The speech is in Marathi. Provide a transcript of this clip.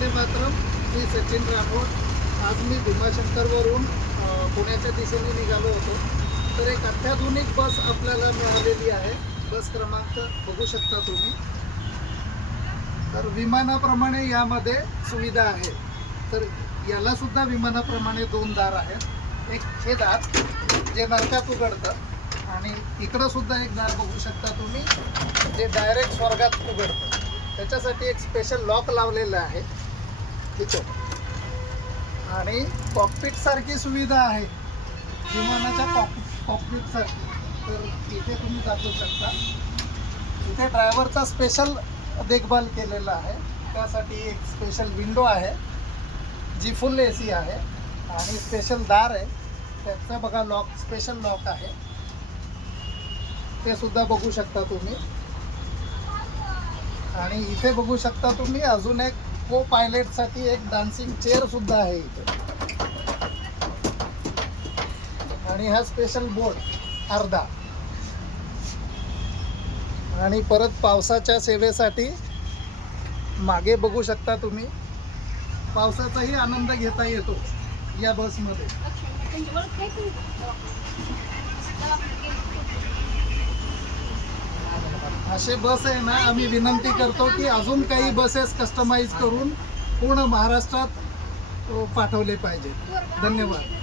वंदे मातरम. मी सचिन राठोड. आज मी भीमाशंकरवरून पुण्याच्या दिशेने निघालो होतो. तर एक अत्याधुनिक बस आपल्याला मिळालेली आहे. बस क्रमांक बघू शकता तुम्ही. तर विमानाप्रमाणे यामध्ये सुविधा आहे. तर याला सुद्धा विमानाप्रमाणे 2 दार आहेत. एक हे दार जे नरकात उघडतं आणि इकडं सुद्धा एक दार बघू शकता तुम्ही जे डायरेक्ट स्वर्गात उघडतं. त्याच्यासाठी एक स्पेशल लॉक लावलेलं आहे इथं. आणि कॉकपिट सारखी सुविधा आहे विमानाच्या कॉकपिट सारखी. तर इथे तुम्ही दाखवू शकता. इथे ड्रायव्हरचा स्पेशल देखभाल केलेला आहे. त्यासाठी एक स्पेशल विंडो आहे जी फुल AC आहे आणि स्पेशल दार आहे. त्याचा बघा लॉक, स्पेशल लॉक आहे. ते सुद्धा बघू शकता तुम्ही. आणि इथे बघू शकता तुम्ही अजून एक को पायलटसाठी एक डान्सिंग चेअर सुद्धा आहे इथे. आणि हा स्पेशल बोर्ड अर्धा. आणि परत पावसाच्या सेवेसाठी मागे बघू शकता तुम्ही. पावसाचाही आनंद घेता येतो या बसमध्ये. असे बस आहे ना, आम्ही विनंती करतो की अजून काही बसेस कस्टमाइज करून पूर्ण महाराष्ट्रात पाठवले पाहिजे. धन्यवाद.